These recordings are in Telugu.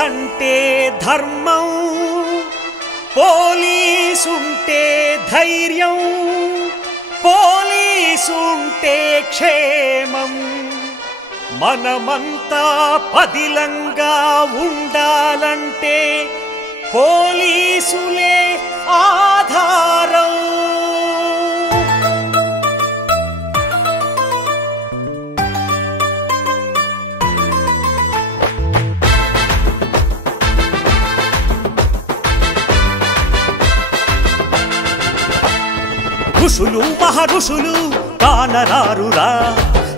పోలీసంటే ధర్మం, పోలీసుంటే ధైర్యం, పోలీసుంటే క్షేమం. మనమంతా పదిలంగా ఉండాలంటే పోలీసులే ఆధారం. ఋషులు మహర్షులు కానరారురా,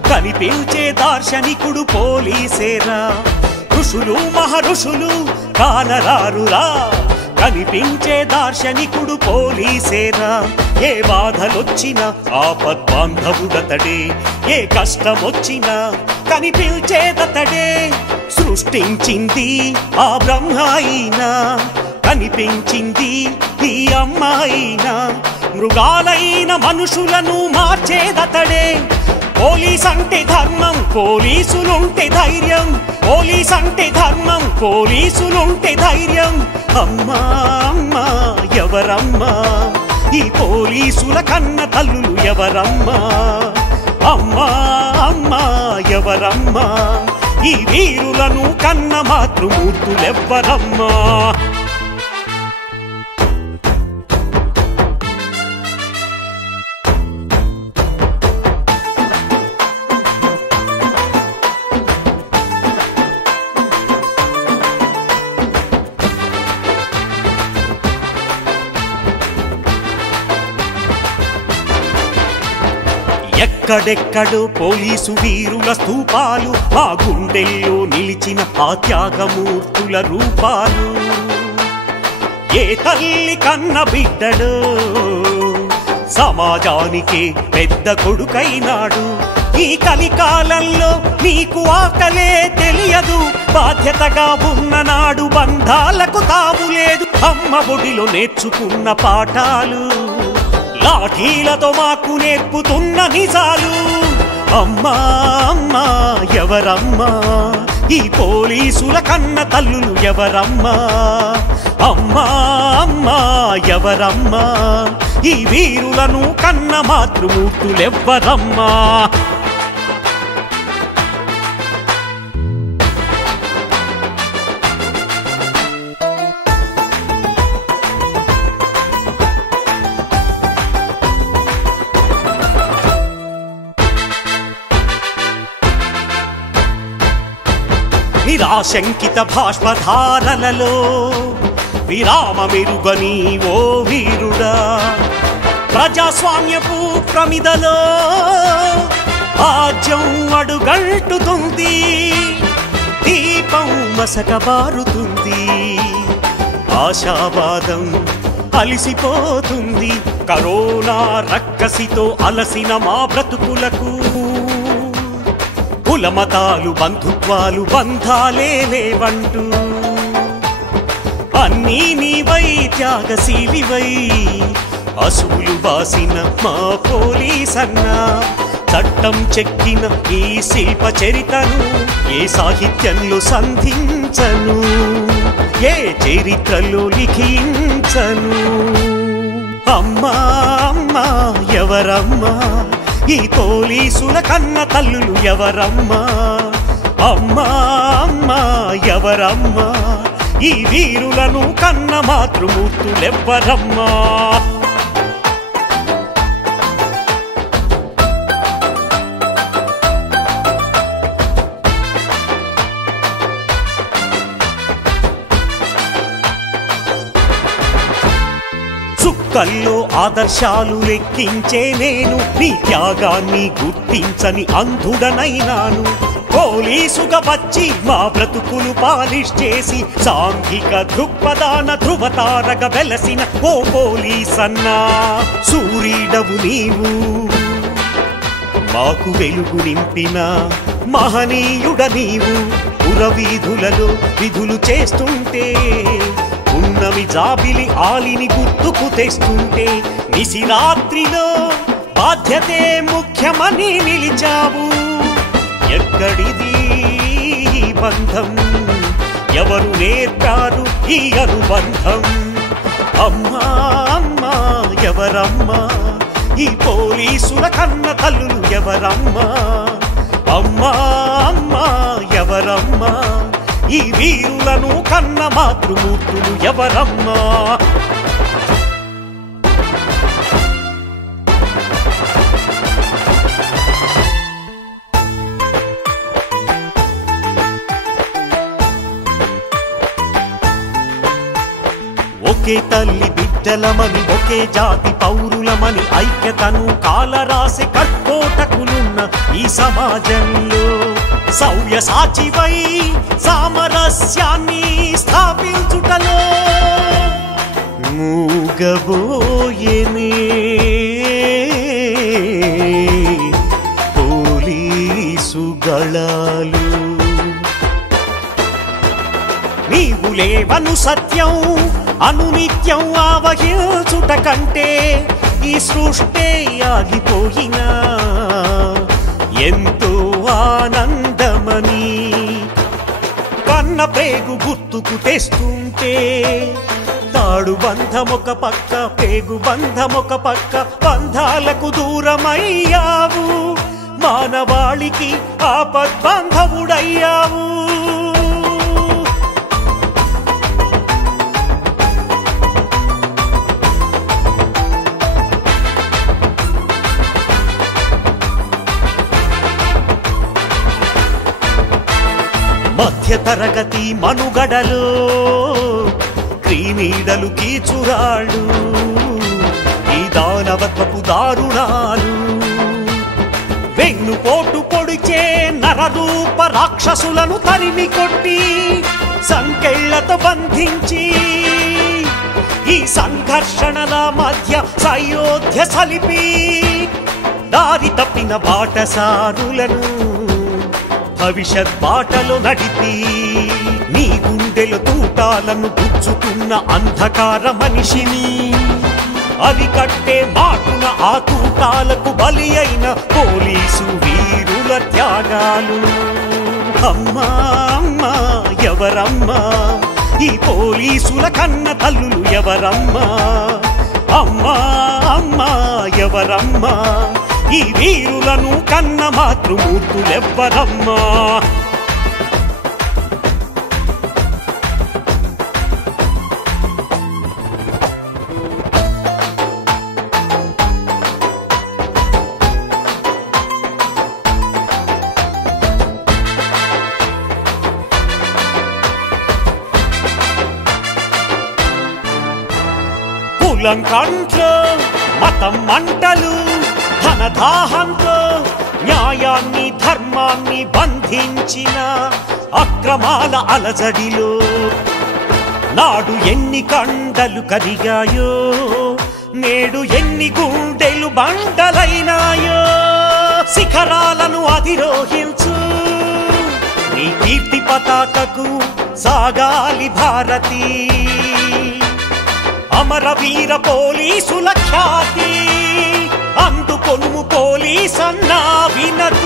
కనిపించే దార్శనికుడు పోలీసేరా. ఋషులు మహర్షులు కానరారురా, కనిపించే దార్శనికుడు పోలీసేరా. ఏ బాధలొచ్చినా ఆపద్బాంధవుడతడే, ఏ కష్టమొచ్చినా కనిపించేదతడే. సృష్టించింది ఆ బ్రహ్మ అయినా, కనిపించింది ఈ అమ్మాయినా. మృగాలైన మనుషులను మార్చేదతడే. పోలీసంటే ధర్మం, పోలీసులుంటే ధైర్యం. పోలీసంటే ధర్మం, పోలీసులుంటే ధైర్యం. అమ్మా అమ్మా ఎవరమ్మా, ఈ పోలీసుల కన్న తల్లులు ఎవరమ్మా. అమ్మా అమ్మా ఎవరమ్మా, ఈ వీరులను కన్న మాతృమూర్తులెవ్వరమ్మా. ఎక్కడెక్కడో పోలీసు వీరుల స్తూపాలు, ఆ గుండెల్లో నిలిచిన ఆ త్యాగమూర్తుల రూపాలు. ఏ తల్లి కన్న బిడ్డడో సమాజానికి పెద్ద కొడుకైనాడు. ఈ కలికాలంలో నీకు ఆకలే తెలియదు, బాధ్యతగా ఉన్ననాడు బంధాలకు తావులేదు. అమ్మ ఒడిలో నేర్చుకున్న పాఠాలు, లాఠీలతో మాకు నేర్పుతున్న నిజాలు. అమ్మా అమ్మా ఎవరమ్మా, ఈ పోలీసుల కన్న తల్లులు ఎవరమ్మా. అమ్మా అమ్మా ఎవరమ్మా, ఈ వీరులను కన్న మాతృమూర్తులెవ్వరమ్మా. నిరాశంకిత భాష్పధారలలో విరామమెరుగని ఓ వీరుడా, ప్రజాస్వామ్యపు ప్రమిదలో ఆజ్యం అడుగంటుతుంది, దీపం మసకబారుతుంది. ఆశావాదం అలిసిపోతుంది, కరోనా రక్కసితో అలసిన మా బ్రతుకులకు కులమతాలు బంధుత్వాలు బంధాలే లేవంటూ. అన్నీ నీవై త్యాగశీలివై అసూలు బాసిన మా పోలీసన్నా, చట్టం చెక్కిన ఈ శిల్ప చరితను ఏ సాహిత్యంలో సంధించను, ఏ చరిత్రలో లిఖించను. అమ్మా అమ్మా ఎవరమ్మా, ఈ పోలీసుల కన్న తల్లులు ఎవరమ్మా. అమ్మా అమ్మా ఎవరమ్మా, ఈ వీరులను కన్న మాతృమూర్తులెవ్వరమ్మా. చుక్కల్లో ఆదర్శాలు లెక్కించే నేను, నీ త్యాగాన్ని గుర్తించని అంధుడనైనాను. పోలీసుగా వచ్చి మా బ్రతుకులు పాలిష్ చేసి సాంఘిక దృక్పథాన ధృవతారగా వెలసిన ఓ పోలీసన్నా, సూర్యుడవు నీవు మాకు వెలుగు నింపిన మహనీయుడ నీవు. పురవీధులలో విధులు చేస్తుంటే, ఉన్నవి జాబిలి ఆలిని గుర్తుకు తెస్తుంటే, నిశిరాత్రిలో బాధ్యతే ముఖ్యమని నిలిచావు. ఎక్కడిది బంధం, ఎవరు నేర్పారు ఈ అనుబంధం? అమ్మా అమ్మా ఎవరమ్మా ఈ పోలీసుల కన్న తల్లులు ఎవరమ్మా? అమ్మా అమ్మా ఎవరమ్మా ఈ వీరులను కన్న మాతృమూర్తులు ఎవరమ్మా? ఒకే తల్లి బిడ్డలమని ఒకే జాతి పౌరులమని ఐక్యతను కాలరాసి కట్టోటకులున్న ఈ సమాజంలో సౌర్య సాచివై సామరస్యాన్ని స్థాపించుటలో మూగబోయేనే పోలీసు గళాలు. నీవు లేవను సత్యం అనునిత్యం ఆవహించుట కంటే ఈ సృష్టి ఆగిపోయినా ఎంతో ఆనందమని కన్న పేగు గుర్తుకు తెస్తుంటే తాడు బంధమొక పక్క పేగు బంధమొక పక్క బంధాలకు దూరమయ్యావు మానవాళికి ఆపద్బాంధవుడయ్యావు. మధ్యతరగతి మనుగడలో క్రీనీడలు కీచురాళ్ళు ఈ దానవత్వపు దారుణాలు వెన్నుపోటు పొడిచే నరరూప రాక్షసులను తరిమి కొట్టి సంకెళ్లతో బంధించి ఈ సంఘర్షణల మధ్య సయోధ్య సలిపి దారి తప్పిన బాటసారులను భవిష్యత్ బాటలో నడిపి నీ గుండెలు తూటాలను గుచ్చుతున్న అంధకార మనిషిని అరికట్టే మాటున ఆ తూటాలకు బలి అయిన పోలీసు వీరుల త్యాగాలు. అమ్మా అమ్మా ఎవరమ్మా ఈ పోలీసుల కన్న తల్లులు ఎవరమ్మా? అమ్మా అమ్మా ఎవరమ్మా ఈ వీరులను కన్న మాతృమూర్తులెవ్వరమ్మా? కులం కంట్లో మతం మంటలు ధనదాహంతో న్యాయాన్ని ధర్మాన్ని బంధించిన అక్రమాల అలజడిలో నాడు ఎన్ని కండలు కరిగాయో నేడు ఎన్ని గుండెలు బండలైనాయో. శిఖరాలను అధిరోహించు నీ కీర్తి పతాకకు సాగాలి భారతి అమరవీర పోలీసుల ఖ్యాతి అందుకొను పోలీసన్నా వినతి.